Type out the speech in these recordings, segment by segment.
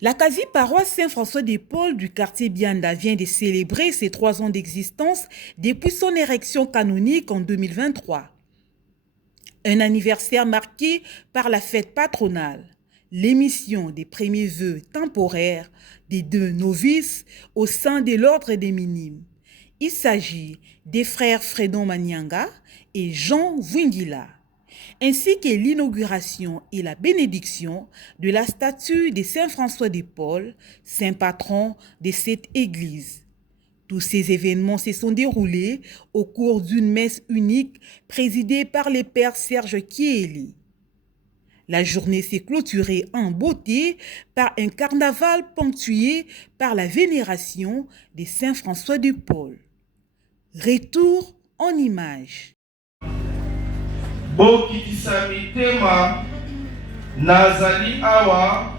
La quasi-paroisse Saint-François-de-Paul du quartier Bianda vient de célébrer ses 3 ans d'existence depuis son érection canonique en 2023. Un anniversaire marqué par la fête patronale, l'émission des premiers vœux temporaires des 2 novices au sein de l'ordre des minimes. Il s'agit des frères Fredon Manianga et Jean Wingila, ainsi que l'inauguration et la bénédiction de la statue de Saint François de Paul, saint patron de cette église. Tous ces événements se sont déroulés au cours d'une messe unique présidée par le père Serge Kieli. La journée s'est clôturée en beauté par un carnaval ponctué par la vénération de Saint François de Paul. Retour en images. Bokitisa mitema nazali awa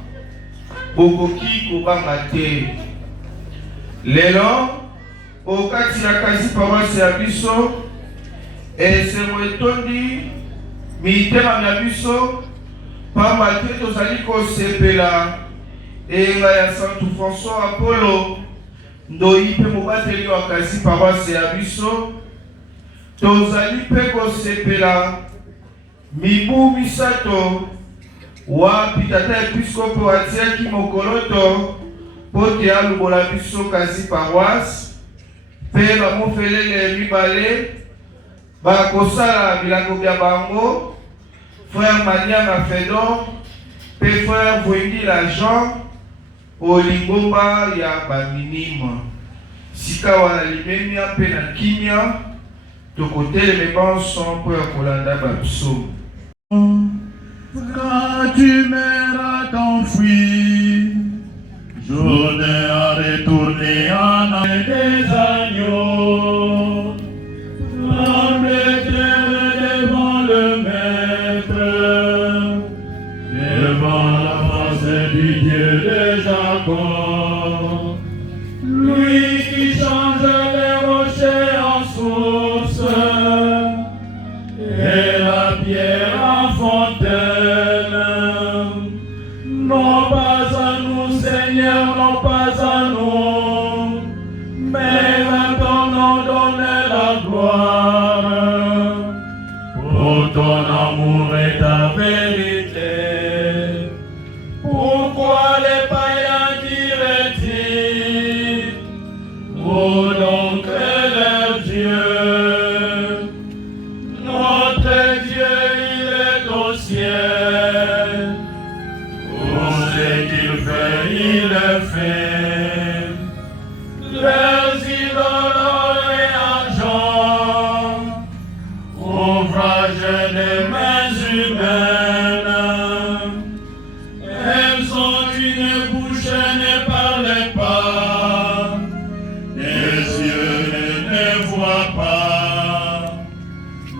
bokoki kobanga te. Lelo okati ya kasi paroisse ya biso esengo etondi mitema ya biso pamba te tozali kosepela enga ya Saint François Apollo ndoi mpe mobateli wa kasi paroisse ya biso tozali mpe kosepela mibu misato wapi tata episkopo atiaki mokoloto po te alubola biso kasi paroisse mpe bamofelele mibale bakosala bilango bya bango frère Manianga Fedon mpe frère Wingila Jean olingomba ya baminima sika wana limemia mpe na kimia tokoteleme banso mpo ya kolanda babiso. Quand tu m'auras enfui, je n'ai à retourner en arrière des agneaux. L'embêter devant le maître, devant la face du Dieu de Jacob. Lui qui change les rochers en source et la pierre en fontaine. Non pas à nous, Seigneur, non pas à nous, mais à ton nom donner la gloire. Pour ton amour et ta vérité. Pourquoi les païens diraient-ils, oh donc leur Dieu, notre Dieu il est au ciel, tout ce qu'il fait il le fait, leurs idoles or et argent, ouvrage des mains humaines, elles ont une bouche ne parlent pas, les yeux ne voient pas,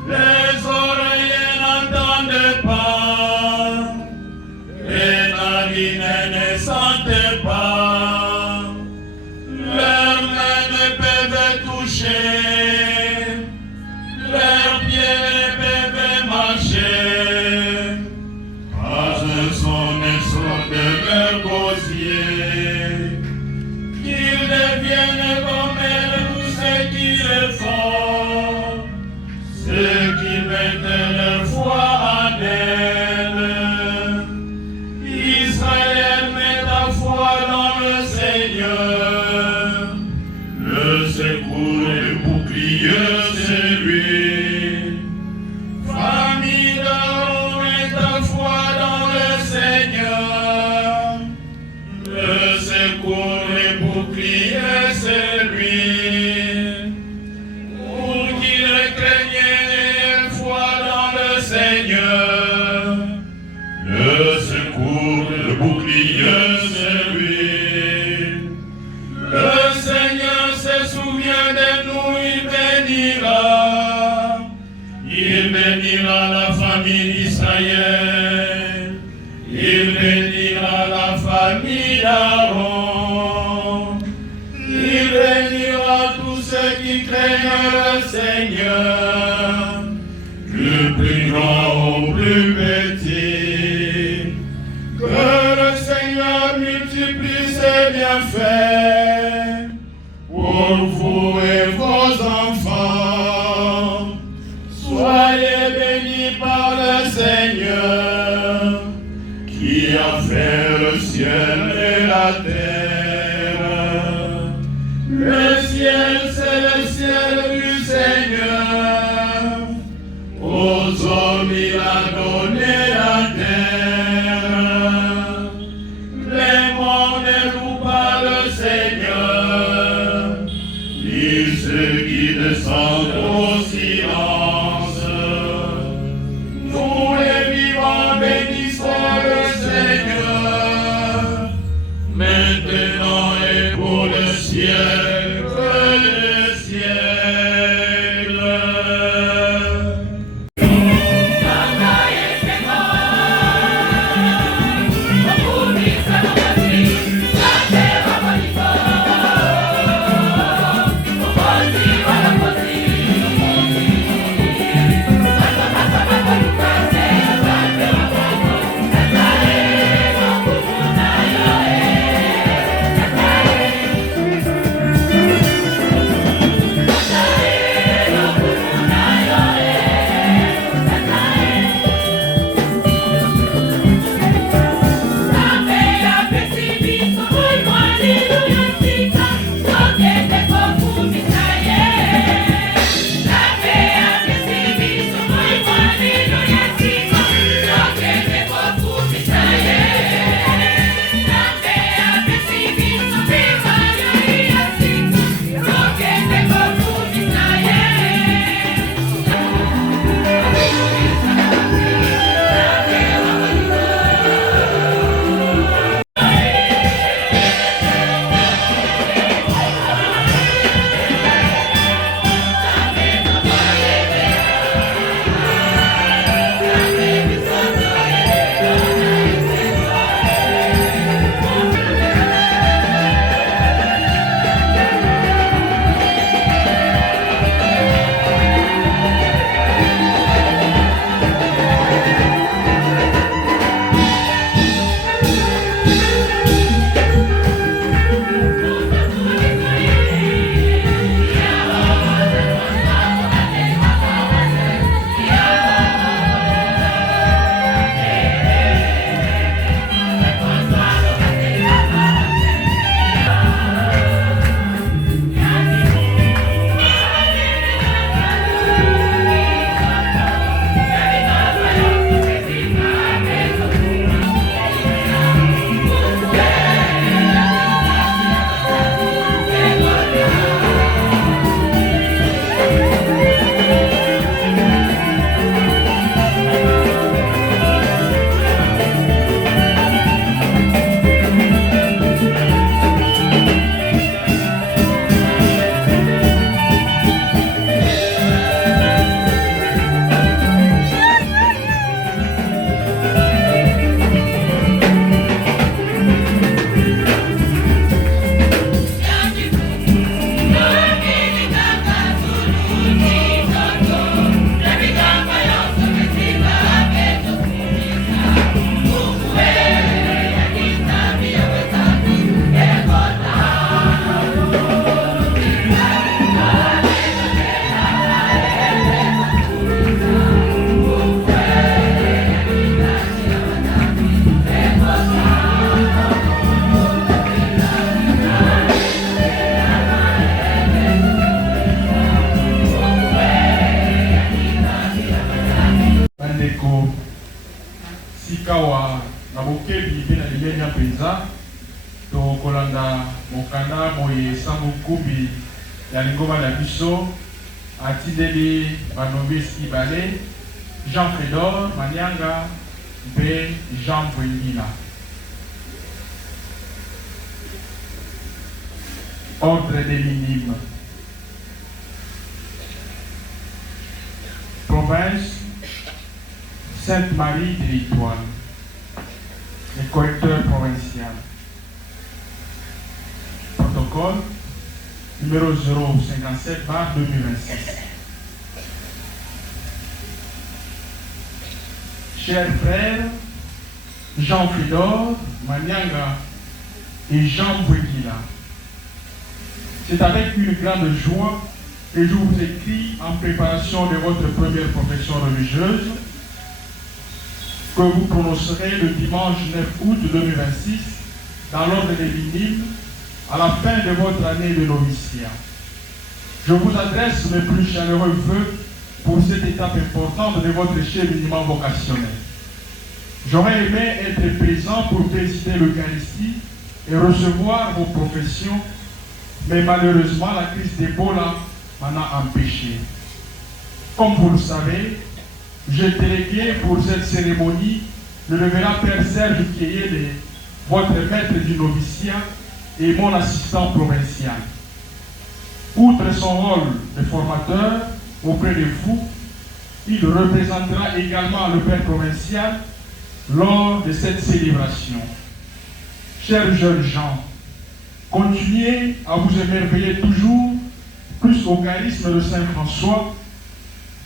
les oreilles n'entendent pas, les narines ne sentent pas, leurs mains ne peuvent toucher, leurs pieds ne peuvent marcher, pas un son ne sort de leur gosier, qu'ils deviennent comme elles tous ceux qui le font, ceux qui mettent leur foi en elle. Israël, met ta foi dans le Seigneur, le secours et le bouclier c'est lui. Famille d'Aaron, mets ta foi dans le Seigneur, le secours et le bouclier c'est lui. Pour qu'il craignait foi dans le Seigneur, le secours et le bouclier c'est lui. Le Seigneur se souvient de nous, il bénira la famille d'Israël, il bénira la famille d'Aaron, il bénira tous ceux qui craignent le Seigneur, du plus grand au plus petit. Que le Seigneur Seigneur multiplie ses bienfaits pour vous et vos enfants. Soyez bénis par le Seigneur qui a fait le ciel et la terre. Le ciel, c'est le ciel du Seigneur. Aux hommes, il a donné la terre. Les morts ne louent pas le Seigneur, ni ceux qui descendent au silence. Nous les vivants bénissons le Seigneur, maintenant et pour le siècle des siècles. Sikawa na bokebi pe na lilenya penza to kolanda mokanda moye sango kubi ya lingoma la biso atideli banobisi bale Jean Frédor Manyanga mpe Jean Bwendila. Ordre des minimes. Province Sainte-Marie de l'Étoile, le correcteur provincial. Protocole numéro 057/2026. Chers frères, Jean Frédor Manyanga et Jean Bouéguila. C'est avec une grande joie que je vous écris en préparation de votre première profession religieuse que vous prononcerez le dimanche 9 août 2026 dans l'ordre des Minimes à la fin de votre année de noviciat. Je vous adresse mes plus chaleureux vœux pour cette étape importante de votre cheminement vocationnel. J'aurais aimé être présent pour présider l'Eucharistie et recevoir vos professions, mais malheureusement la crise d'Ebola m'en a empêché. Comme vous le savez, j'ai délégué pour cette cérémonie le révérend Père Serge Kieyede, votre maître du noviciat et mon assistant provincial. Outre son rôle de formateur auprès de vous, il représentera également le Père provincial lors de cette célébration. Chers jeunes gens, continuez à vous émerveiller toujours plus au charisme de Saint François.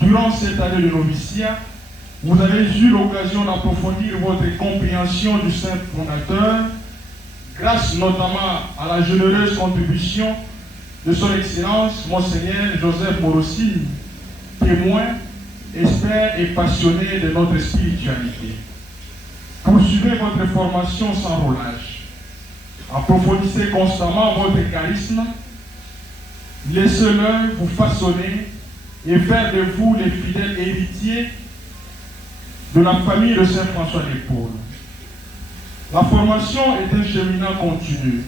Durant cette année de noviciat, vous avez eu l'occasion d'approfondir votre compréhension du Saint Fondateur, grâce notamment à la généreuse contribution de son Excellence, Monseigneur Joseph Morosini, témoin, expert et passionné de notre spiritualité. Poursuivez votre formation sans relâche. Approfondissez constamment votre charisme. Laissez-le vous façonner et faire de vous les fidèles héritiers de la famille de Saint François d'Épôle. La formation est un cheminement continu.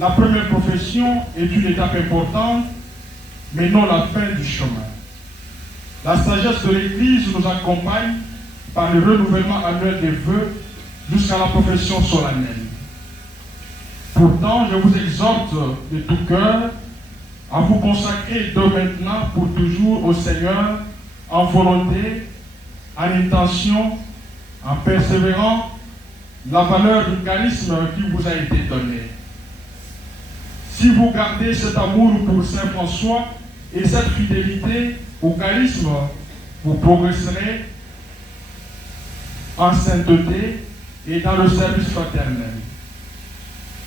La première profession est une étape importante, mais non la fin du chemin. La sagesse de l'Église nous accompagne par le renouvellement annuel des vœux jusqu'à la profession solennelle. Pourtant, je vous exhorte de tout cœur à vous consacrer de maintenant pour toujours au Seigneur en volonté, en intention, en persévérant la valeur du charisme qui vous a été donné. Si vous gardez cet amour pour Saint François et cette fidélité au charisme, vous progresserez en sainteté et dans le service fraternel.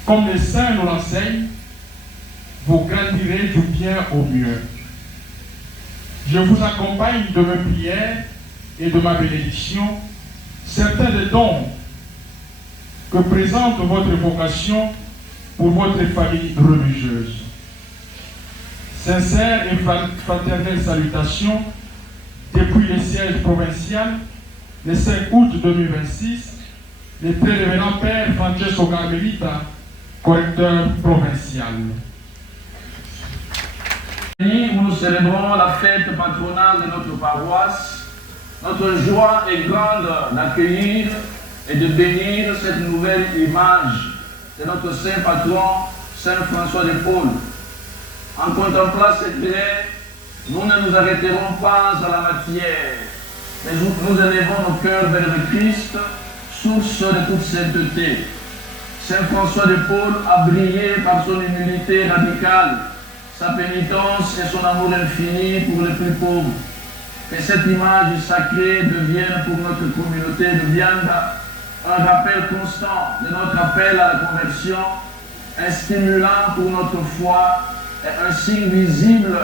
Comme les saints nous l'enseignent, vous grandirez du bien au mieux. Je vous accompagne de mes prières et de ma bénédiction, certains des dons que présente votre vocation pour votre famille religieuse. Sincère et fraternelle salutation depuis le siège provincial, le 5 août 2026, le très révérend Père Francesco Carmelita, correcteur provincial. Où nous célébrons la fête patronale de notre paroisse, notre joie est grande d'accueillir et de bénir cette nouvelle image de notre saint patron, Saint François d'Épôle. En contemplant cette plaie, nous ne nous arrêterons pas à la matière, mais nous élevons nos cœurs vers le Christ, source de toute sainteté. Saint François d'Épôle a brillé par son humilité radicale, sa pénitence et son amour infini pour les plus pauvres. Que cette image sacrée devienne pour notre communauté de Bianda un rappel constant de notre appel à la conversion, un stimulant pour notre foi et un signe visible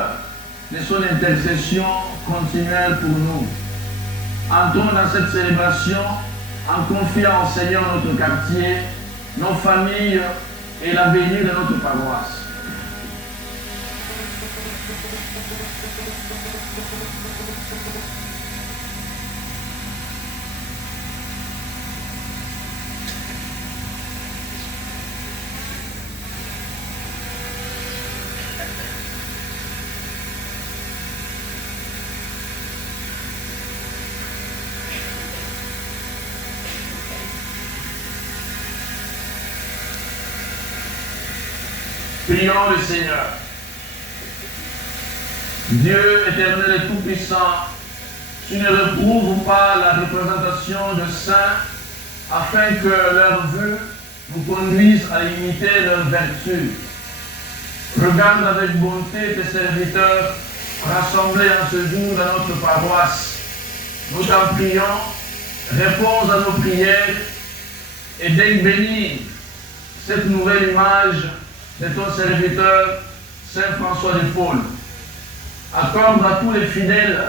de son intercession continuelle pour nous. Entrons dans cette célébration en confiant au Seigneur notre quartier, nos familles et l'avenir de notre paroisse. Prions le Seigneur. Dieu éternel et tout-puissant, tu ne reprouves pas la représentation de saints afin que leurs vœux vous conduisent à imiter leurs vertus. Regarde avec bonté tes serviteurs rassemblés en ce jour dans notre paroisse. Nous t'en prions, réponds à nos prières et daigne bénir cette nouvelle image de ton serviteur Saint François de Paul. Accorde à tous les fidèles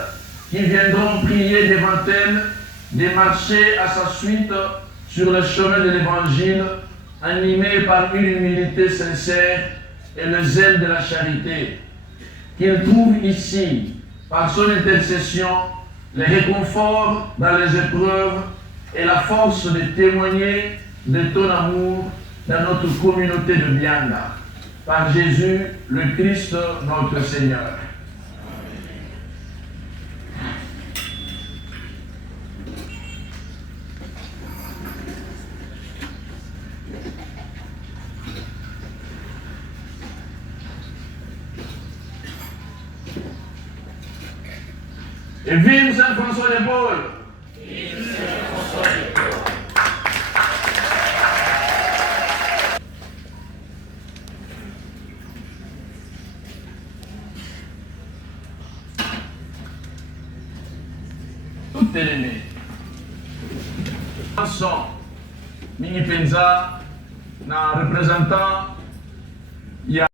qui viendront prier devant elle de marcher à sa suite sur le chemin de l'Évangile, animés par une humilité sincère et le zèle de la charité. Qu'il trouve ici, par son intercession, le réconfort dans les épreuves et la force de témoigner de ton amour dans notre communauté de Bianda. Par Jésus, le Christ, notre Seigneur. Et vive Saint François de Paul! Vive Saint François de Paul! Tout est aimé. Chanson, Mini Penza, na représentant, il y a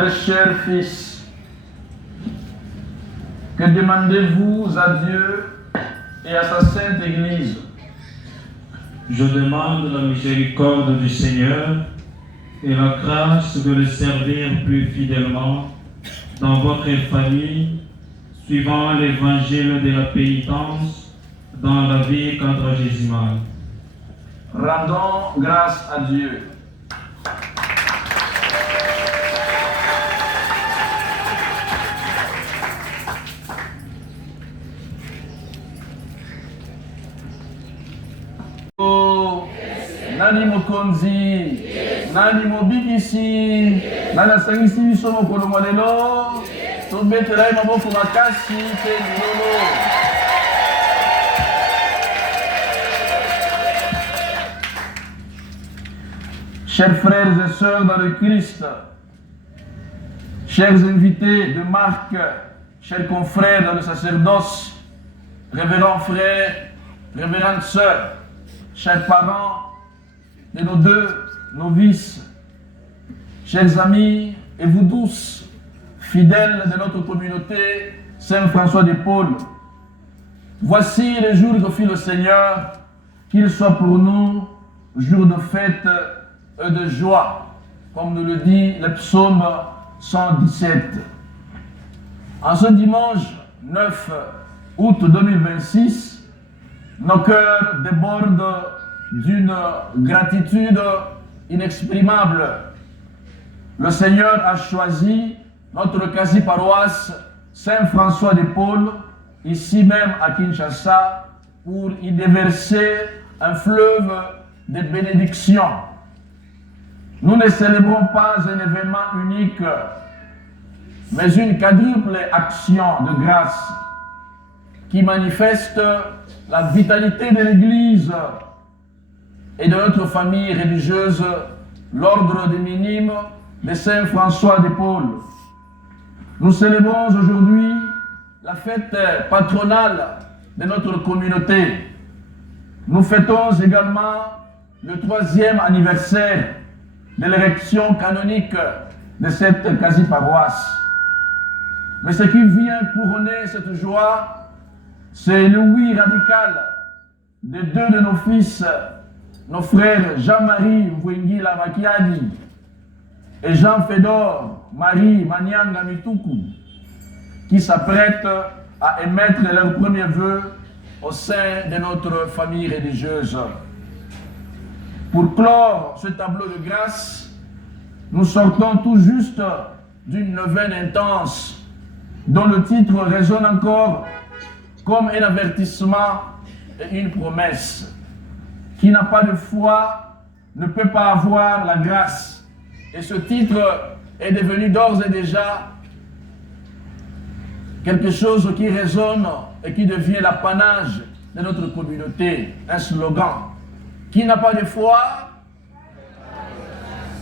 très cher fils, que demandez-vous à Dieu et à sa sainte Église? Je demande la miséricorde du Seigneur et la grâce de le servir plus fidèlement dans votre famille, suivant l'évangile de la pénitence dans la vie quadragésimale. Rendons grâce à Dieu. Nani mokonzi, nani mobikisi, nani asangisi biso mokolo lelo, tobetela ye maboko makasi pe lilolo. Chers frères et sœurs dans le Christ, chers invités de Marc, chers confrères dans le sacerdoce, révérends frères, révérendes sœurs, chers parents de nos deux novices, chers amis et vous tous, fidèles de notre communauté Saint-François de Paul, voici le jour que fit le Seigneur, qu'il soit pour nous jour de fête et de joie, comme nous le dit le psaume 117. En ce dimanche 9 août 2026, nos cœurs débordent d'une gratitude inexprimable. Le Seigneur a choisi notre quasi-paroisse Saint-François de Paul, ici même à Kinshasa, pour y déverser un fleuve de bénédictions. Nous ne célébrons pas un événement unique, mais une quadruple action de grâce qui manifeste la vitalité de l'Église et de notre famille religieuse, l'ordre des minimes de Saint François de Paul. Nous célébrons aujourd'hui la fête patronale de notre communauté. Nous fêtons également le 3e anniversaire de l'érection canonique de cette quasi-paroisse. Mais ce qui vient couronner cette joie, c'est le oui radical de deux de nos fils, nos frères Jean-Marie Mvwengila Makiadi et Jean-Fédor Marie Manianga Mituku, qui s'apprêtent à émettre leurs premiers vœux au sein de notre famille religieuse. Pour clore ce tableau de grâce, nous sortons tout juste d'une neuvaine intense dont le titre résonne encore comme un avertissement et une promesse. Qui n'a pas de foi ne peut pas avoir la grâce. Et ce titre est devenu d'ores et déjà quelque chose qui résonne et qui devient l'apanage de notre communauté, un slogan. Qui n'a pas de foi?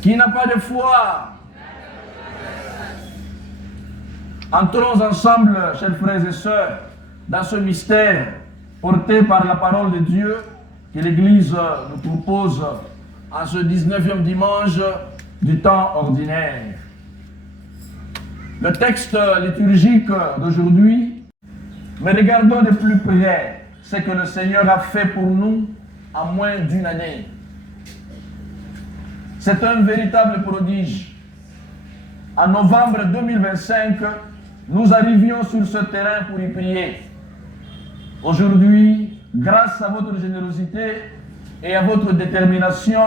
Qui n'a pas de foi? Entrons ensemble, chers frères et sœurs, dans ce mystère porté par la parole de Dieu que l'Église nous propose en ce 19e dimanche du temps ordinaire. Le texte liturgique d'aujourd'hui, mais regardons de plus près ce que le Seigneur a fait pour nous en moins d'une année. C'est un véritable prodige. En novembre 2025, nous arrivions sur ce terrain pour y prier. Aujourd'hui, grâce à votre générosité et à votre détermination,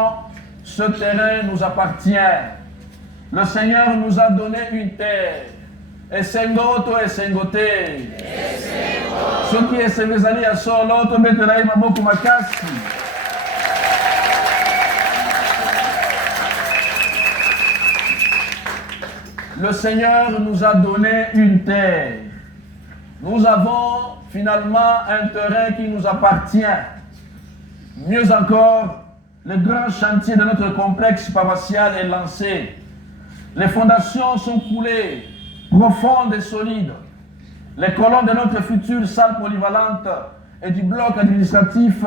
ce terrain nous appartient. Le Seigneur nous a donné une terre. Et sengoto et sengoté. Ce qui est semezali à solo, metterai maboko makasi. Le Seigneur nous a donné une terre. Nous avons finalement un terrain qui nous appartient. Mieux encore, le grand chantier de notre complexe paroissial est lancé. Les fondations sont coulées, profondes et solides. Les colonnes de notre future salle polyvalente et du bloc administratif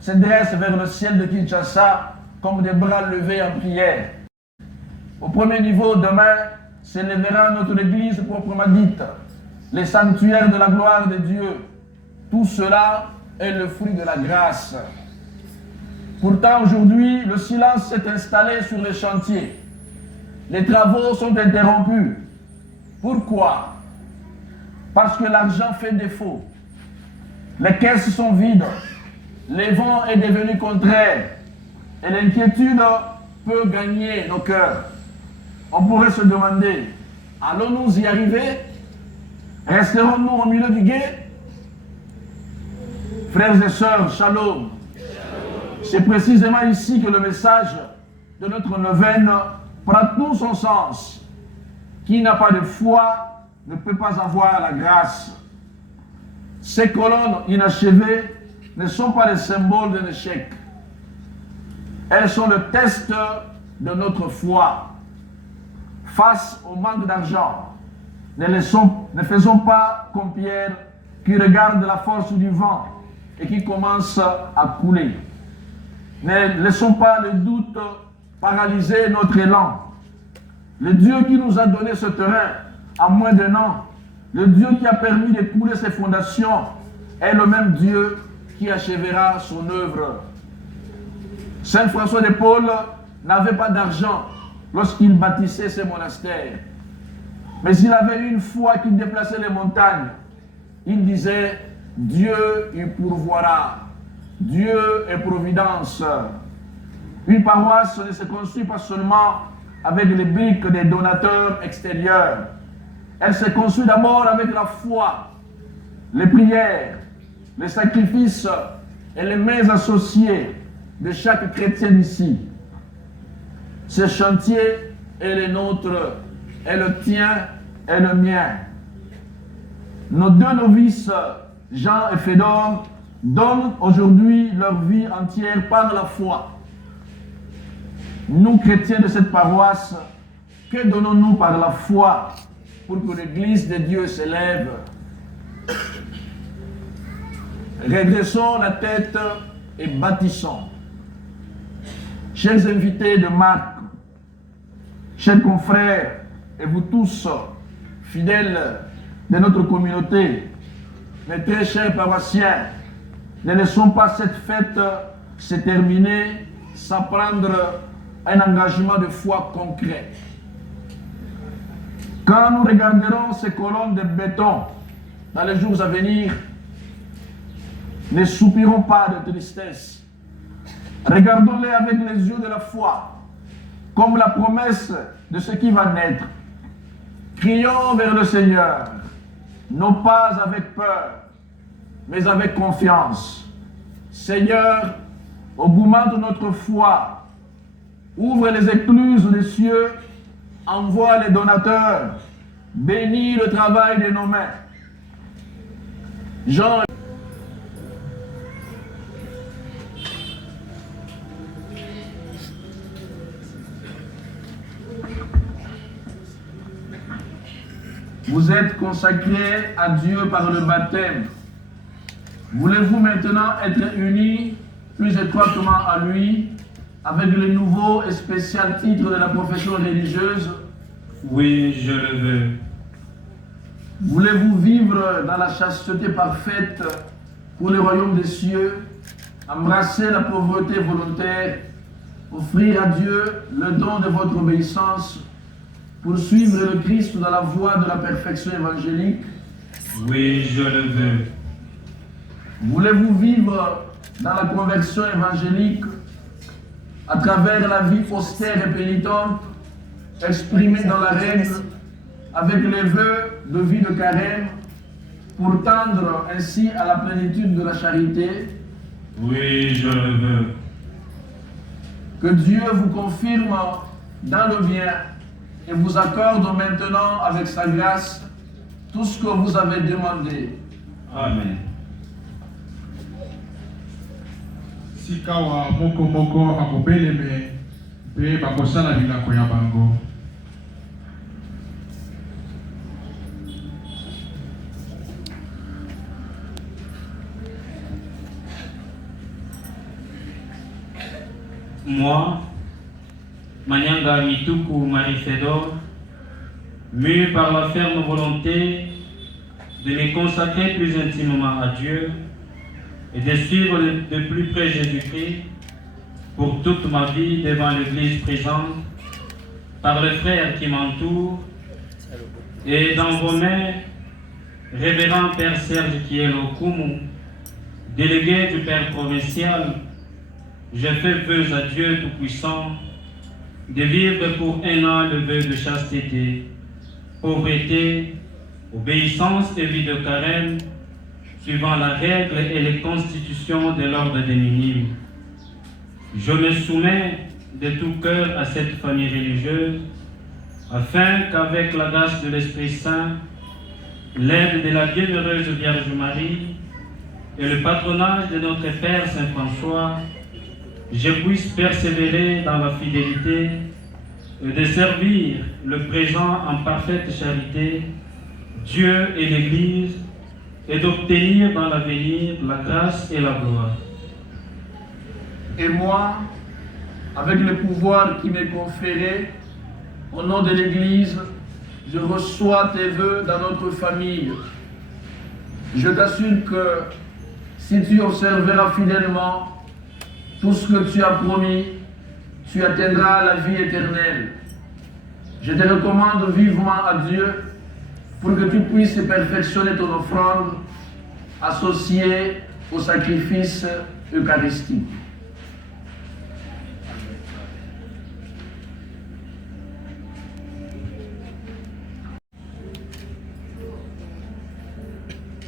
se dressent vers le ciel de Kinshasa comme des bras levés en prière. Au premier niveau, demain, s'élèvera notre Église proprement dite, les sanctuaires de la gloire de Dieu. Tout cela est le fruit de la grâce. Pourtant, aujourd'hui, le silence s'est installé sur les chantiers. Les travaux sont interrompus. Pourquoi? Parce que l'argent fait défaut. Les caisses sont vides. Le vent est devenu contraire. Et l'inquiétude peut gagner nos cœurs. On pourrait se demander, allons-nous y arriver? Resterons-nous au milieu du gué? Frères et sœurs, shalom. C'est précisément ici que le message de notre neuvaine prend tout son sens. Qui n'a pas de foi ne peut pas avoir la grâce. Ces colonnes inachevées ne sont pas les symboles d'un échec. Elles sont le test de notre foi. Face au manque d'argent, ne faisons pas comme Pierre qui regarde la force du vent et qui commence à couler. Ne laissons pas le doute paralyser notre élan. Le Dieu qui nous a donné ce terrain à moins d'1 an, le Dieu qui a permis de couler ses fondations, est le même Dieu qui achèvera son œuvre. Saint François de Paul n'avait pas d'argent lorsqu'il bâtissait ses monastères. Mais il avait une foi qui déplaçait les montagnes. Il disait, Dieu y pourvoira. Dieu est providence. Une paroisse ne se construit pas seulement avec les briques des donateurs extérieurs. Elle se construit d'abord avec la foi, les prières, les sacrifices et les mains associées de chaque chrétien ici. Ce chantier est le nôtre, est le tien et le mien. Nos 2 novices, Jean et Fédor, donnent aujourd'hui leur vie entière par la foi. Nous, chrétiens de cette paroisse, que donnons-nous par la foi pour que l'Église de Dieu s'élève? Redressons la tête et bâtissons. Chers invités de Marc, chers confrères et vous tous, fidèles de notre communauté, mes très chers paroissiens, ne laissons pas cette fête se terminer sans prendre un engagement de foi concret. Quand nous regarderons ces colonnes de béton dans les jours à venir, ne soupirons pas de tristesse. Regardons-les avec les yeux de la foi, comme la promesse de ce qui va naître. Crions vers le Seigneur, non pas avec peur, mais avec confiance. Seigneur, augmente notre foi, ouvre les écluses des cieux, envoie les donateurs, bénis le travail de nos mains. Jean. Vous êtes consacrés à Dieu par le baptême. Voulez-vous maintenant être unis plus étroitement à lui avec le nouveau et spécial titre de la profession religieuse? Oui, je le veux. Voulez-vous vivre dans la chasteté parfaite pour le royaume des cieux, embrasser la pauvreté volontaire, offrir à Dieu le don de votre obéissance, poursuivre le Christ dans la voie de la perfection évangélique? Oui, je le veux. Voulez-vous vivre dans la conversion évangélique à travers la vie austère et pénitente, exprimée dans la règle, avec les vœux de vie de carême, pour tendre ainsi à la plénitude de la charité? Oui, je le veux. Que Dieu vous confirme dans le bien et vous accorde maintenant avec sa grâce tout ce que vous avez demandé. Amen. Sikawa moko moko akobeleme pe bakosala bilako ya bango. Moi, Manyanga Mituku Marie Fédor, mû par la ferme volonté de me consacrer plus intimement à Dieu et de suivre de plus près Jésus-Christ pour toute ma vie devant l'Église présente, par les frères qui m'entourent, et dans vos mains, révérend Père Serge Kielo Kumu, délégué du Père provincial, je fais vœu à Dieu Tout-Puissant de vivre pour un an le vœu de chasteté, pauvreté, obéissance et vie de carême, suivant la règle et les constitutions de l'ordre des minimes. Je me soumets de tout cœur à cette famille religieuse, afin qu'avec la grâce de l'Esprit Saint, l'aide de la bienheureuse Vierge Marie et le patronage de notre Père Saint François, je puisse persévérer dans la fidélité et de servir le présent en parfaite charité, Dieu et l'Église, et d'obtenir dans l'avenir la grâce et la gloire. Et moi, avec le pouvoir qui m'est conféré, au nom de l'Église, je reçois tes vœux dans notre famille. Je t'assure que si tu observeras fidèlement tout ce que tu as promis, tu atteindras la vie éternelle. Je te recommande vivement à Dieu pour que tu puisses perfectionner ton offrande associée au sacrifice eucharistique.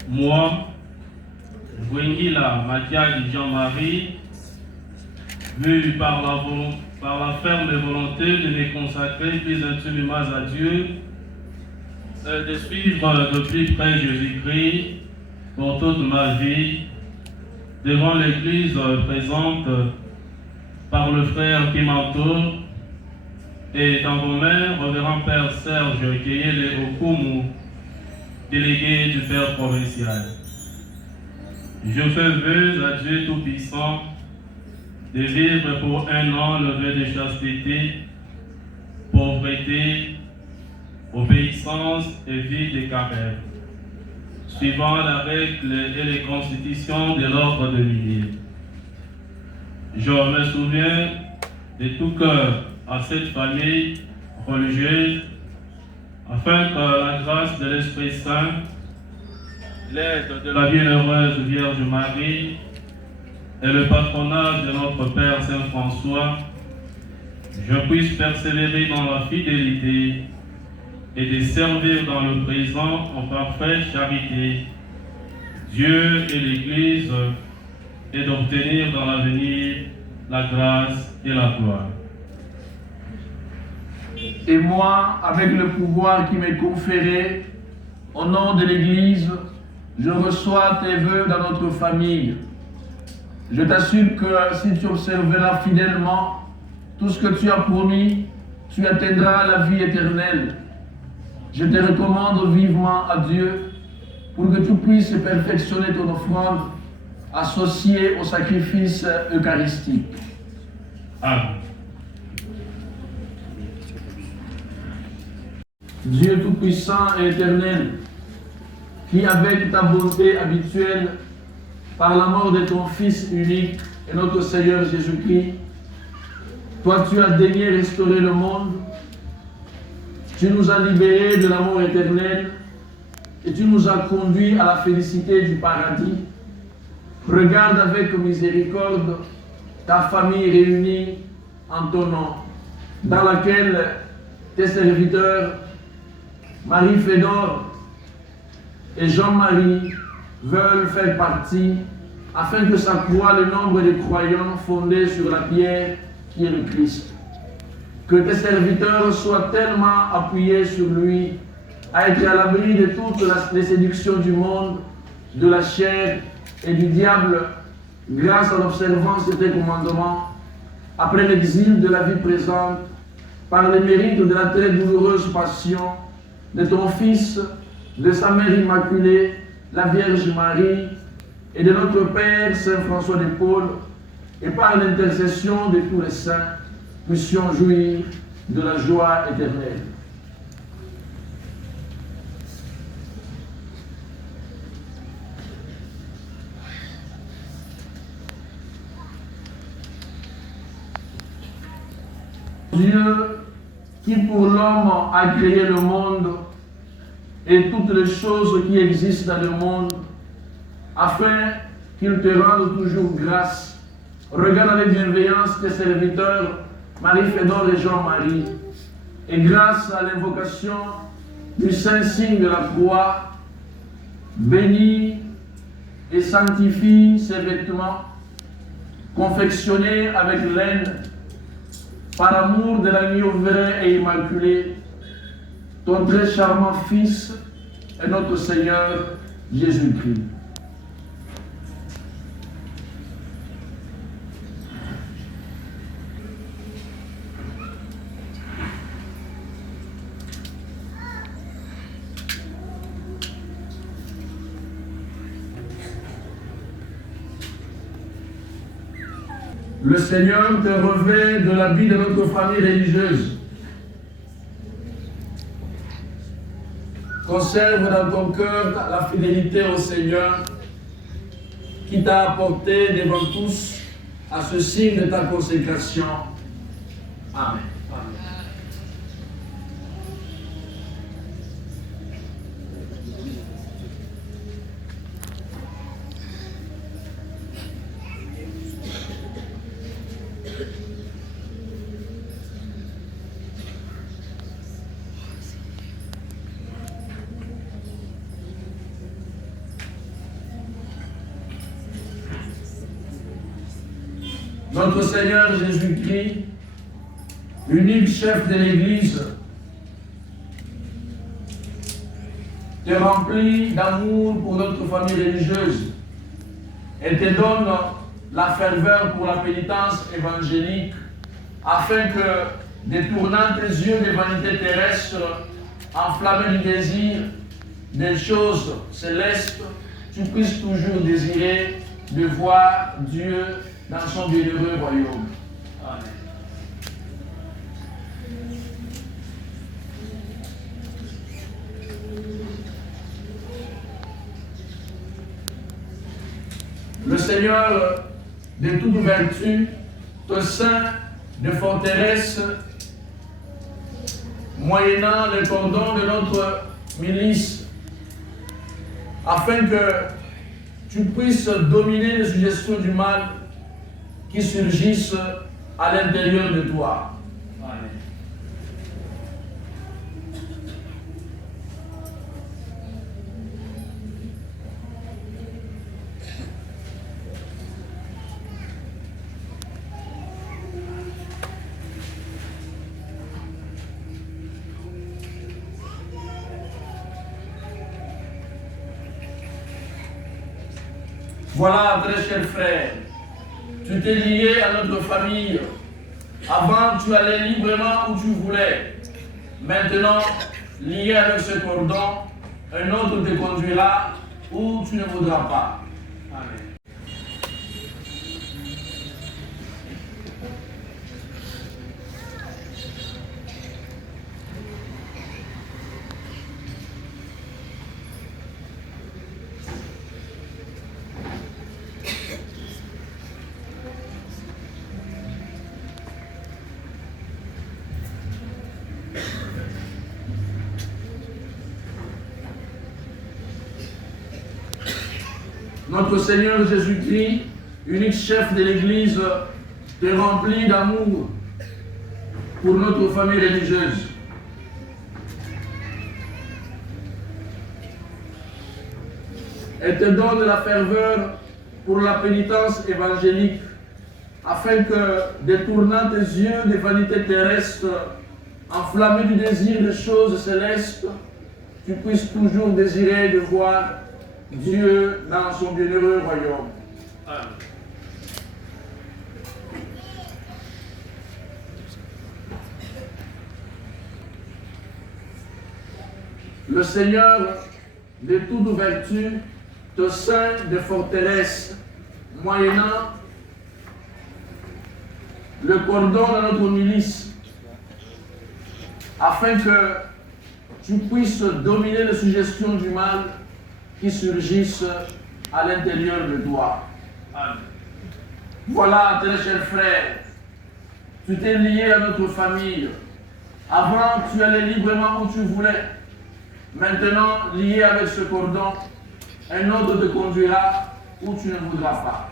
Moi, Wengila Matiadi Jean-Marie, vu par la ferme volonté de me consacrer plus intimement à Dieu, de suivre de plus près Jésus-Christ pour toute ma vie, devant l'Église présente par le frère qui m'entoure, et dans vos mains, révérend Père Serge Kielo Kumu, délégué du Père provincial. Je fais vœu à Dieu Tout-Puissant de vivre pour un an le vœu de chasteté, pauvreté, obéissance et vie de carême, suivant la règle et les constitutions de l'ordre de l'Église. Je me souviens de tout cœur à cette famille religieuse, afin que la grâce de l'Esprit Saint, l'aide de la bienheureuse Vierge Marie et le patronage de notre Père Saint François, je puisse persévérer dans la fidélité et de servir dans le présent en parfaite charité, Dieu et l'Église, et d'obtenir dans l'avenir la grâce et la gloire. Et moi, avec le pouvoir qui m'est conféré, au nom de l'Église, je reçois tes vœux dans notre famille. Je t'assure que si tu observeras fidèlement tout ce que tu as promis, tu atteindras la vie éternelle. Je te recommande vivement à Dieu pour que tu puisses perfectionner ton offrande associée au sacrifice eucharistique. Amen. Dieu Tout-Puissant et Éternel, qui avec ta bonté habituelle, par la mort de ton Fils unique et notre Seigneur Jésus-Christ, toi tu as daigné restaurer le monde, tu nous as libérés de la mort éternelle et tu nous as conduits à la félicité du paradis. Regarde avec miséricorde ta famille réunie en ton nom, dans laquelle tes serviteurs Marie Fédor et Jean-Marie veulent faire partie, afin que s'accroît le nombre de croyants fondés sur la pierre qui est le Christ. Que tes serviteurs soient tellement appuyés sur lui, à être à l'abri de toutes les séductions du monde, de la chair et du diable, grâce à l'observance de tes commandements, après l'exil de la vie présente, par les mérites de la très douloureuse passion de ton Fils, de sa Mère Immaculée, la Vierge Marie, et de notre Père Saint François de Paul, et par l'intercession de tous les saints, puissions jouir de la joie éternelle. Dieu qui pour l'homme a créé le monde et toutes les choses qui existent dans le monde, afin qu'il te rende toujours grâce. Regarde avec bienveillance tes serviteurs, Marie-Fédor et Jean-Marie, et grâce à l'invocation du saint signe de la croix, bénis et sanctifie ces vêtements, confectionnés avec laine, par amour de l'agneau vrai et immaculé, ton très charmant Fils et notre Seigneur Jésus-Christ. Le Seigneur te revêt de l'habit de notre famille religieuse. Conserve dans ton cœur la fidélité au Seigneur qui t'a apporté devant tous à ce signe de ta consécration. Amen. Notre Seigneur Jésus-Christ, unique chef de l'Église, te remplit d'amour pour notre famille religieuse et te donne la ferveur pour la pénitence évangélique, afin que, détournant tes yeux des vanités terrestres, enflammés du désir des choses célestes, tu puisses toujours désirer de voir Dieu dans son bienheureux royaume. Amen. Le Seigneur de toute vertu te ceint de forteresse, moyennant le cordon de notre milice, afin que tu puisses dominer les suggestions du mal qui surgissent à l'intérieur de toi. Amen. Voilà, très chers frères, tu t'es lié à notre famille. Avant, tu allais librement où tu voulais. Maintenant, lié avec ce cordon, un autre te conduira où tu ne voudras pas. Amen. Notre Seigneur Jésus-Christ, unique chef de l'Église, te remplit d'amour pour notre famille religieuse. Elle te donne la ferveur pour la pénitence évangélique, afin que, détournant tes yeux des vanités terrestres, enflammés du désir des choses célestes, tu puisses toujours désirer de voir Dieu dans son bienheureux royaume. Amen. Le Seigneur de toute vertu te ceint de forteresse, moyennant le cordon de notre milice, afin que tu puisses dominer les suggestions du mal qui surgissent à l'intérieur de toi. Amen. Voilà, très chers frères, Tu t'es lié à notre famille. Avant, tu allais librement où tu voulais. Maintenant, lié avec ce cordon, un autre te conduira où tu ne voudras pas.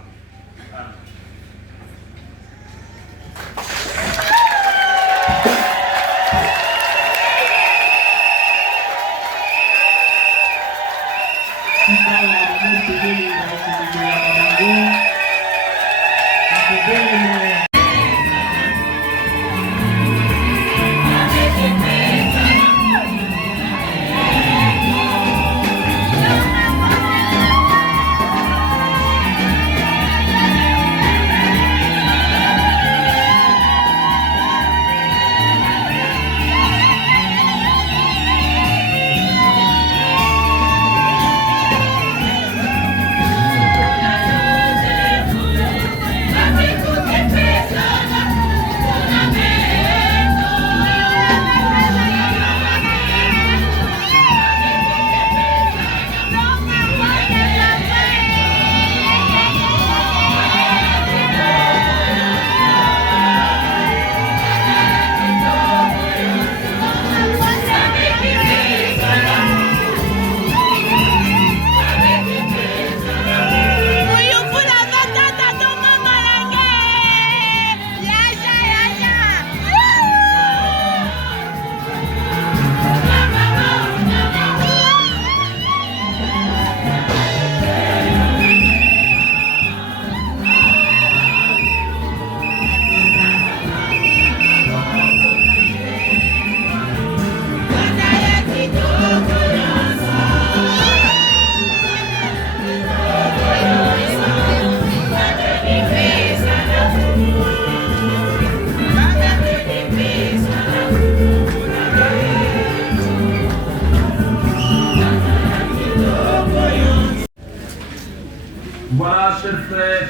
Voilà, chers frères,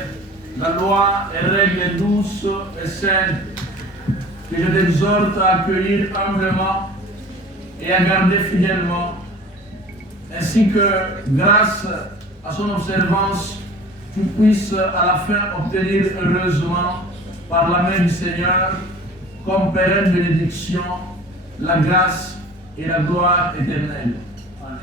la loi et règles douces et saines que je t'exhorte à accueillir humblement et à garder fidèlement, ainsi que, grâce à son observance, tu puisses à la fin obtenir heureusement, par la main du Seigneur, comme pérenne bénédiction, la grâce et la gloire éternelle. Amen.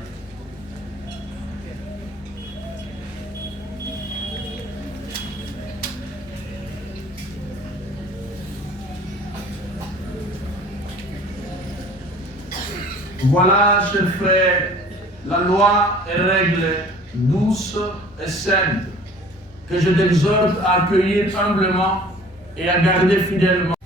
Voilà, chers frères, la loi et règles douces et saines que je t'exhorte à accueillir humblement et à garder fidèlement.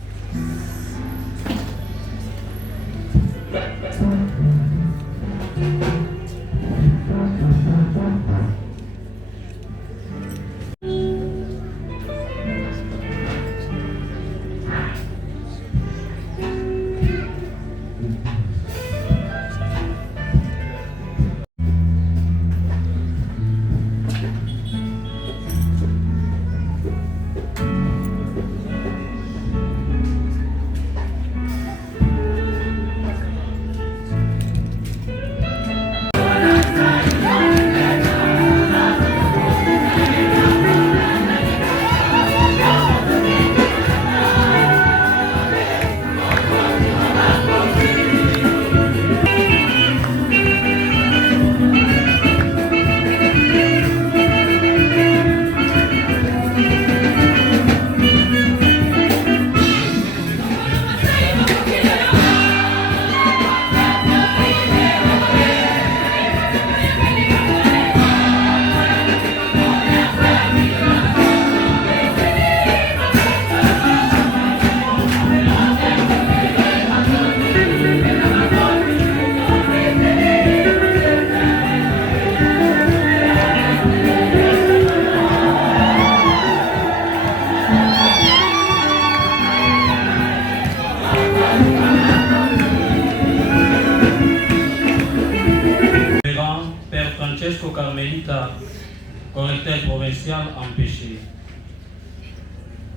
correcteur provincial empêché.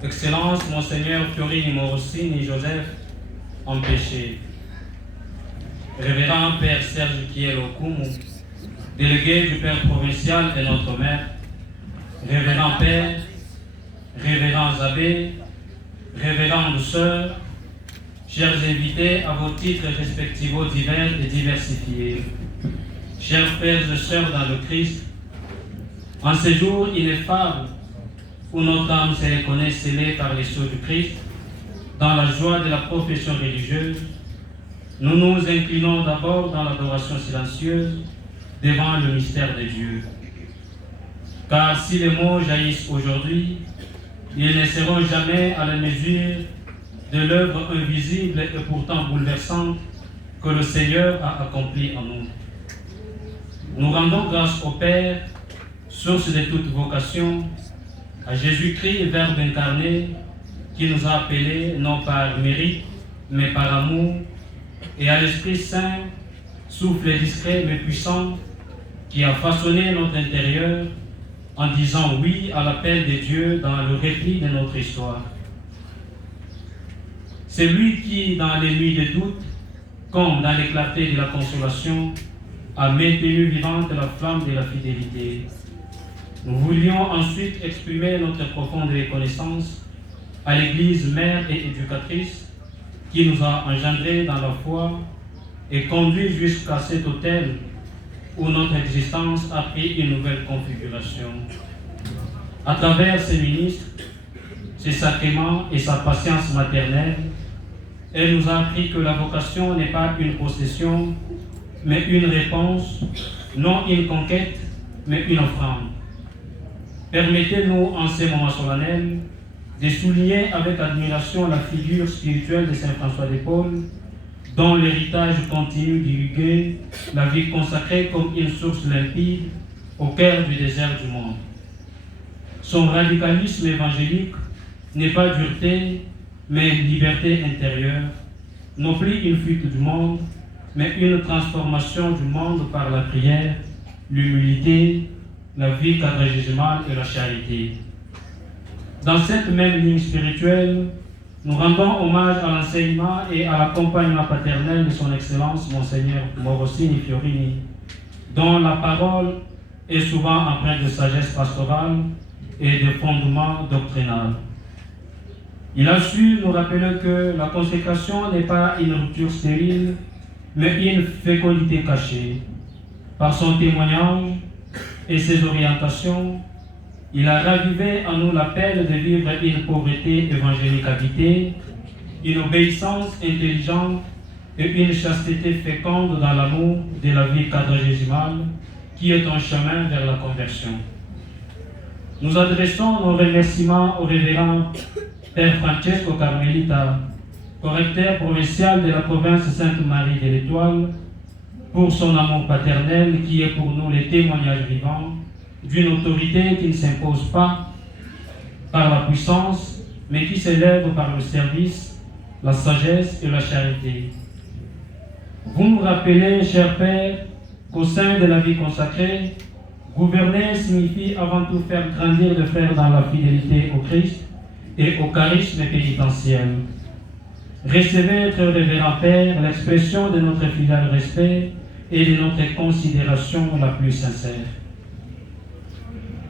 Excellence, Monseigneur Fiorini Morosini Joseph, empêché. Révérend Père Serge Kiel Okumu, délégué du Père provincial et notre mère, Révérend Père, Révérends abbés, révérendes sœurs, chers invités à vos titres respectifs divers et diversifiés, chers frères et sœurs dans le Christ, en ces jours ineffables où notre âme se reconnaît scellée par les sceaux du Christ, dans la joie de la profession religieuse, nous nous inclinons d'abord dans l'adoration silencieuse devant le mystère de Dieu. Car si les mots jaillissent aujourd'hui, ils ne seront jamais à la mesure de l'œuvre invisible et pourtant bouleversante que le Seigneur a accomplie en nous. Nous rendons grâce au Père, source de toute vocation, à Jésus-Christ, Verbe incarné, qui nous a appelés non par mérite, mais par amour, et à l'Esprit Saint, souffle discret mais puissant, qui a façonné notre intérieur en disant oui à l'appel de Dieu dans le repli de notre histoire. C'est lui qui, dans les nuits de doute, comme dans les clartés de la consolation, a maintenu vivante la flamme de la fidélité. Nous voulions ensuite exprimer notre profonde reconnaissance à l'Église mère et éducatrice qui nous a engendrés dans la foi et conduits jusqu'à cet autel où notre existence a pris une nouvelle configuration. À travers ses ministres, ses sacrements et sa patience maternelle, elle nous a appris que la vocation n'est pas une possession, mais une réponse, non une conquête, mais une offrande. Permettez-nous en ces moments solennels de souligner avec admiration la figure spirituelle de Saint François de Paule, dont l'héritage continue d'irriguer la vie consacrée comme une source limpide au cœur du désert du monde. Son radicalisme évangélique n'est pas dureté, mais liberté intérieure, non plus une fuite du monde, mais une transformation du monde par la prière, l'humilité, la vie quadragésimale et la charité. Dans cette même ligne spirituelle, nous rendons hommage à l'enseignement et à l'accompagnement paternel de son Excellence Monseigneur Morosini Fiorini, dont la parole est souvent empreinte de sagesse pastorale et de fondement doctrinal. Il a su nous rappeler que la consécration n'est pas une rupture stérile, mais une fécondité cachée. Par son témoignage et ses orientations, il a ravivé en nous l'appel de vivre une pauvreté évangélique habitée, une obéissance intelligente et une chasteté féconde dans l'amour de la vie quadragésimale qui est un chemin vers la conversion. Nous adressons nos remerciements au révérend Père Francesco Carmelita, correcteur provincial de la province Sainte-Marie de l'Étoile, pour son amour paternel qui est pour nous le témoignage vivant d'une autorité qui ne s'impose pas par la puissance, mais qui s'élève par le service, la sagesse et la charité. Vous nous rappelez, cher Père, qu'au sein de la vie consacrée, gouverner signifie avant tout faire grandir les frères dans la fidélité au Christ et au charisme pénitentiel. Recevez, très révérend Père, l'expression de notre fidèle respect et de notre considération la plus sincère.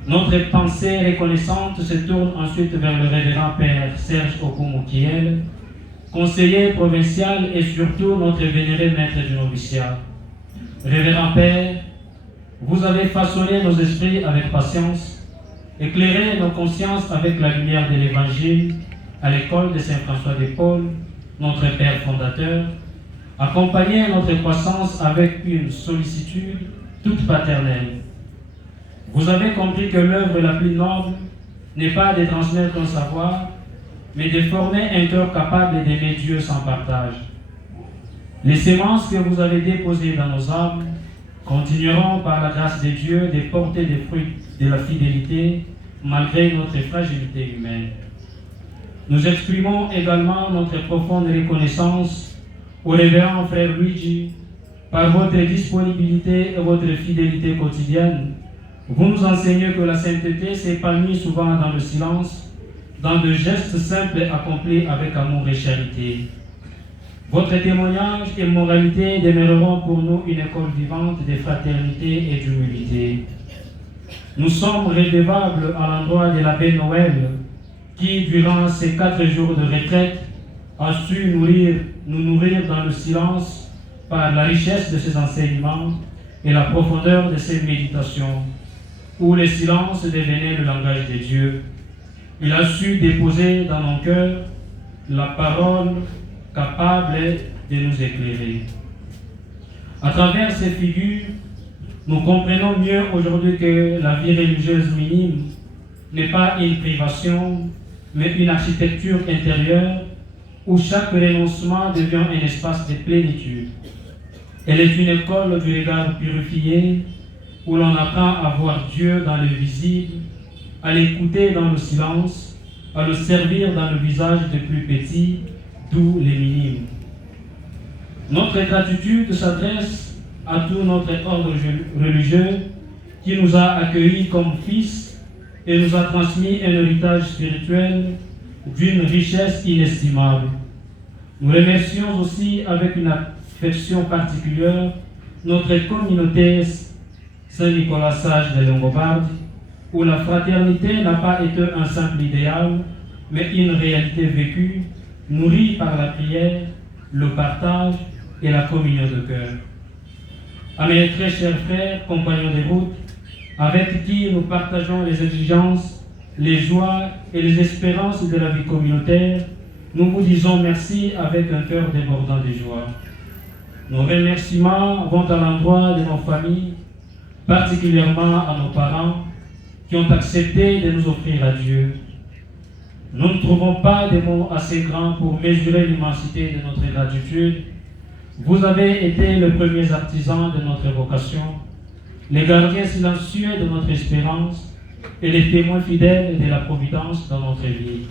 Notre pensée reconnaissante se tourne ensuite vers le révérend Père Serge Okoumoukiel, conseiller provincial et surtout notre vénéré maître du noviciat. Révérend Père, vous avez façonné nos esprits avec patience, éclairé nos consciences avec la lumière de l'Évangile à l'école de Saint François de Paule, notre Père fondateur, accompagné notre croissance avec une sollicitude toute paternelle. Vous avez compris que l'œuvre la plus noble n'est pas de transmettre un savoir, mais de former un cœur capable d'aimer Dieu sans partage. Les sémences que vous avez déposées dans nos âmes continueront par la grâce de Dieu de porter des fruits de la fidélité malgré notre fragilité humaine. Nous exprimons également notre profonde reconnaissance au révérend frère Luigi par votre disponibilité et votre fidélité quotidienne. Vous nous enseignez que la sainteté s'épanouit souvent dans le silence, dans de gestes simples accomplis avec amour et charité. Votre témoignage et moralité demeureront pour nous une école vivante de fraternité et d'humilité. Nous sommes redevables à l'endroit de l'abbé Noël qui, durant ces 4 jours de retraite, a su nous nourrir dans le silence par la richesse de ses enseignements et la profondeur de ses méditations, où le silence devenait le langage de Dieu. Il a su déposer dans nos cœurs la parole capable de nous éclairer. À travers ces figures, nous comprenons mieux aujourd'hui que la vie religieuse minime n'est pas une privation, mais une architecture intérieure où chaque renoncement devient un espace de plénitude. Elle est une école du regard purifié où l'on apprend à voir Dieu dans le visible, à l'écouter dans le silence, à le servir dans le visage des plus petits, d'où les minimes. Notre gratitude s'adresse à tout notre ordre religieux qui nous a accueillis comme fils et nous a transmis un héritage spirituel d'une richesse inestimable. Nous remercions aussi avec une affection particulière notre communauté Saint-Nicolas Sage de Longobarde, où la fraternité n'a pas été un simple idéal, mais une réalité vécue, nourrie par la prière, le partage et la communion de cœur. À mes très chers frères, compagnons de route, avec qui nous partageons les exigences, les joies et les espérances de la vie communautaire, nous vous disons merci avec un cœur débordant de joie. Nos remerciements vont à l'endroit de nos familles, particulièrement à nos parents, qui ont accepté de nous offrir à Dieu. Nous ne trouvons pas des mots assez grands pour mesurer l'immensité de notre gratitude. Vous avez été les premiers artisans de notre vocation, les gardiens silencieux de notre espérance et les témoins fidèles de la providence dans notre vie.